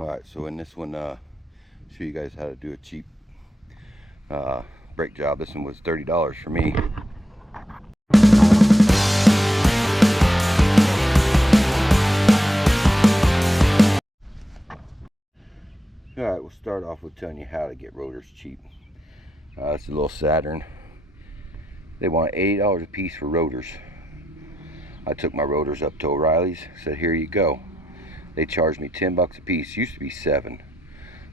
Alright, so in this one, show you guys how to do a cheap brake job. This one was $30 for me. Alright, we'll start off with telling you how to get rotors cheap. It's a little Saturn. They want $80 a piece for rotors. I took my rotors up to O'Reilly's, said here you go. They charged me 10 bucks a piece. Used to be 7,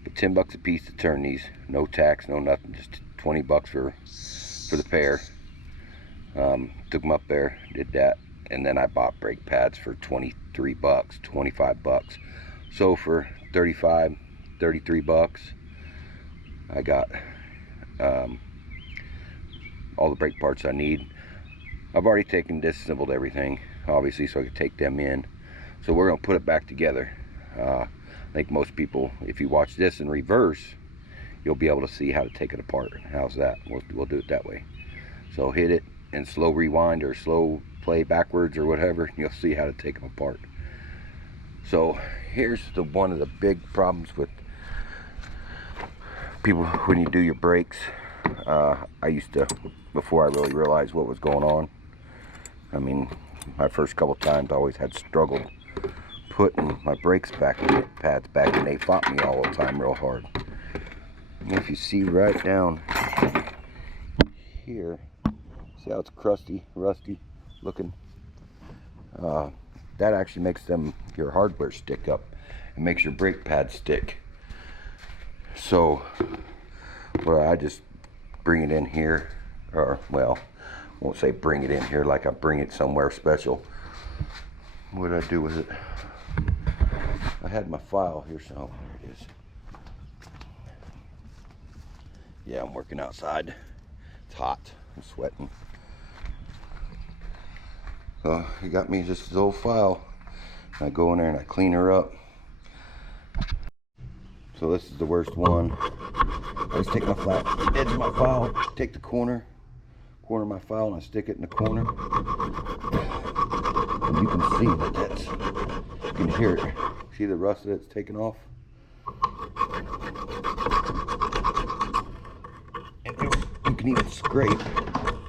but 10 bucks a piece to turn these. No tax, no nothing, just 20 bucks for the pair. Took them up there, did that, and then I bought brake pads for 23 bucks, 25 bucks. So for 35, 33 bucks, I got all the brake parts I need. I've already disassembled everything, obviously, so I could take them in. So we're gonna put it back together. I think most people, if you watch this in reverse, you'll be able to see how to take it apart. How's that? We'll do it that way. So hit it and slow rewind or slow play backwards or whatever, and you'll see how to take them apart. So here's one of the big problems with people when you do your brakes. I used to, before I really realized what was going on, I mean, my first couple times I always had struggled putting my brakes pads back, and they fought me all the time real hard. And if you see right down here, see how it's crusty, rusty looking? That actually makes your hardware stick up. It makes your brake pads stick. So, well, I just bring it in here, or well, I won't say bring it in here like I bring it somewhere special. What did I do with it? I had my file here, so there it is. Yeah, I'm working outside. It's hot. I'm sweating. So you got me just this old file. I go in there and I clean her up. So this is the worst one. I just take my flat edge of my file, take the corner of my file, and I stick it in the corner. And you can see you can hear it. See the rust that it's taken off? And you can even scrape,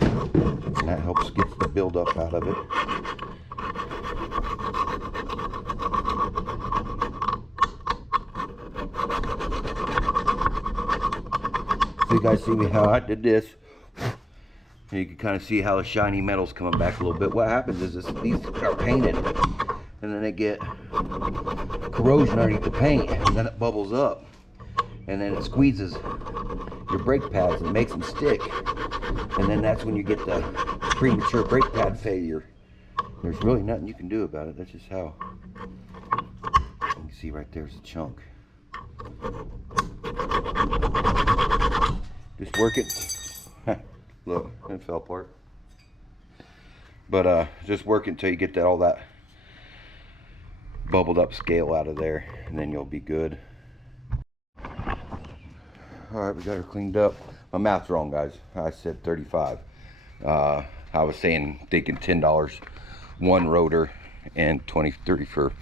and that helps get the buildup out of it. So you guys see me how I did this. You can kind of see how the shiny metal's coming back a little bit. What happens is these are painted, and then they get corrosion underneath the paint, and then it bubbles up, and then it squeezes your brake pads and makes them stick, and then that's when you get the premature brake pad failure. There's really nothing you can do about it. That's just how. You can see right there's a chunk. Just work it. Look, it fell apart. But just work it until you get all that bubbled up scale out of there, and then you'll be good. Alright, we got her cleaned up. My math's wrong, guys. I said 35. I was thinking $10 one rotor and 30 for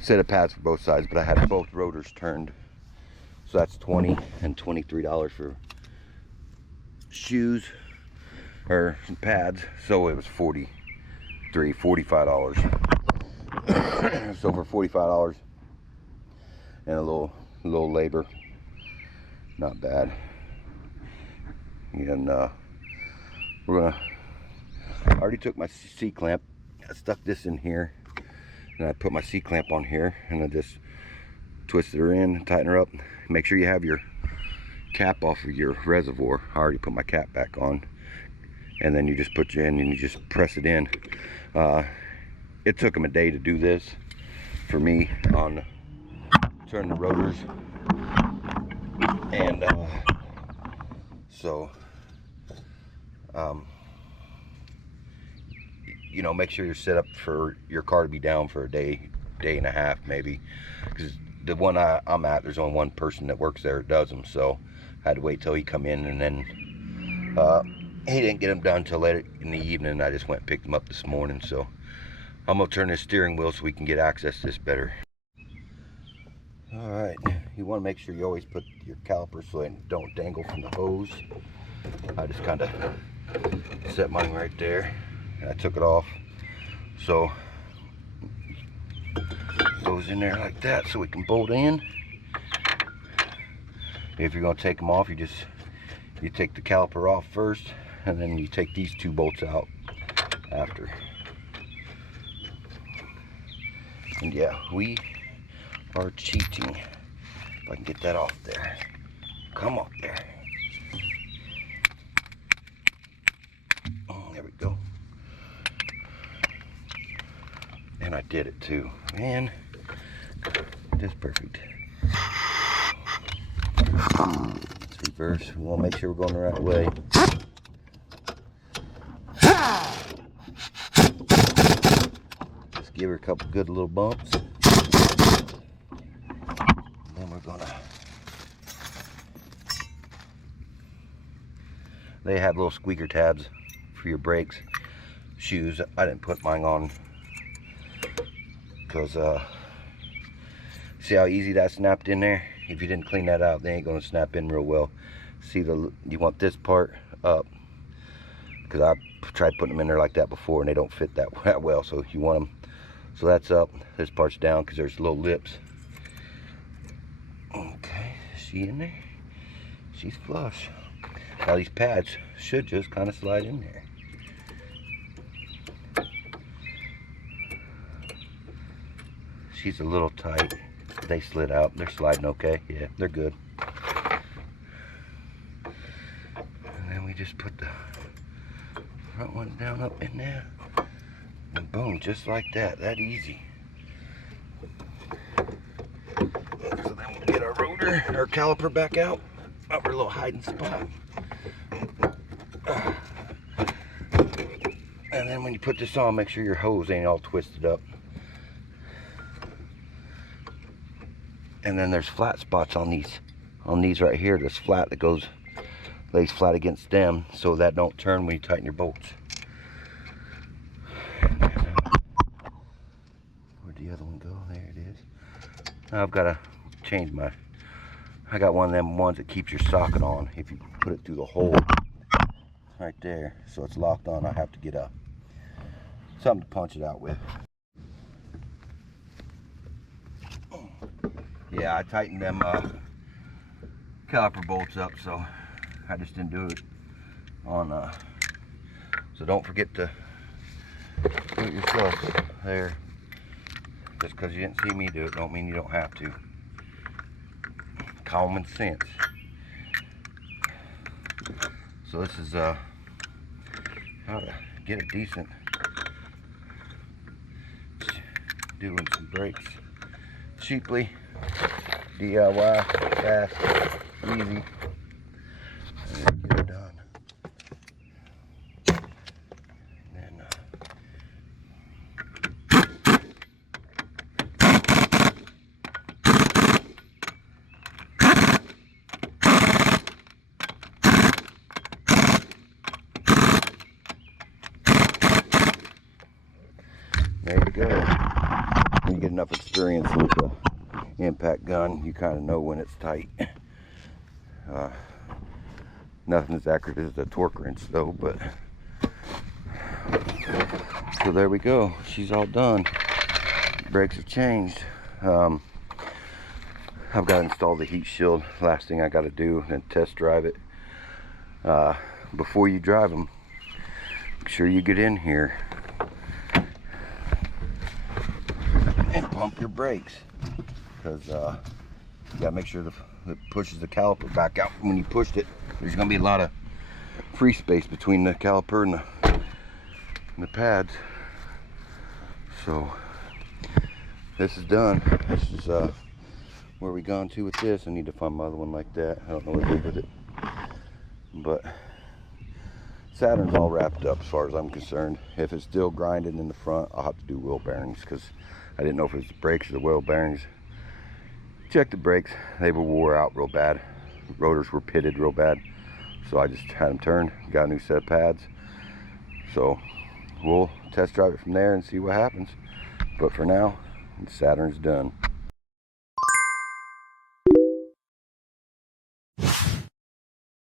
set of pads for both sides, but I had both rotors turned. So that's $20 and $23 for shoes or pads, so it was $45. So for $45 and a little labor, not bad. And I already took my C-clamp. I stuck this in here, and I put my C-clamp on here, and I just twisted her in, tighten her up. Make sure you have your cap off of your reservoir. I already put my cap back on, and then you just put you in and you just press it in. It took them a day to do this for me on turn the rotors, and so you know, make sure you're set up for your car to be down for a day and a half maybe, because the one I'm at, there's only one person that works there that does them, so I had to wait till he come in, and then he didn't get them done till late in the evening. I just went and picked them up this morning. So I'm gonna turn this steering wheel so we can get access to this better. All right. you want to make sure you always put your calipers so they don't dangle from the hose. I just kind of set mine right there, and I took it off. So it goes in there like that so we can bolt in. If you're going to take them off, you take the caliper off first, and then you take these 2 bolts out after. And yeah, we are cheating. If I can get that off there. Come up there. Oh, there we go. And I did it too. Man, just perfect. Let's reverse. We want to make sure we're going the right way. Just give her a couple good little bumps. Then we're gonna. They have little squeaker tabs for your brakes, shoes. I didn't put mine on because see how easy that snapped in there? If you didn't clean that out, they ain't gonna snap in real well. See, you want this part up, because I tried putting them in there like that before and they don't fit that well. So you want them, so that's up, this part's down because there's little lips. Okay, is she in there? She's flush. Now these pads should just kind of slide in there. She's a little tight. They slid out. They're sliding okay. Yeah, they're good. And then we just put the front one down up in there. And boom, just like that. That easy. So then we'll get our rotor, our caliper back out. Up our little hiding spot. And then when you put this on, make sure your hose ain't all twisted up. And then there's flat spots on these right here. This flat that lays flat against them, so that don't turn when you tighten your bolts. Where'd the other one go? There it is. Now I've got to change I got one of them ones that keeps your socket on. If you put it through the hole right there, so it's locked on, I have to get something to punch it out with. Yeah, I tightened them caliper bolts up, so I just didn't do it on so don't forget to do it yourself there. Just because you didn't see me do it don't mean you don't have to. Common sense. So this is how to get a decent doing some brakes cheaply, DIY, fast, easy, and then get it done. And then there you go. When you get enough experience with the impact gun, you kind of know when it's tight. Nothing as accurate as the torque wrench though, but so there we go. She's all done. Brakes have changed. I've got to install the heat shield. Last thing I got to do, and test drive it. Before you drive them, make sure you get in here and pump your brakes, because you gotta make sure that it pushes the caliper back out. When you pushed it, there's gonna be a lot of free space between the caliper and the pads. So this is done. This is where we gone to with this. I need to find my other one like that. I don't know what to do with it, but Saturn's all wrapped up as far as I'm concerned. If it's still grinding in the front, I'll have to do wheel bearings, because I didn't know if it was the brakes or the wheel bearings. Checked the brakes, they were wore out real bad. The rotors were pitted real bad, so I just had them turned, got a new set of pads. So we'll test drive it from there and see what happens. But for now, Saturn's done.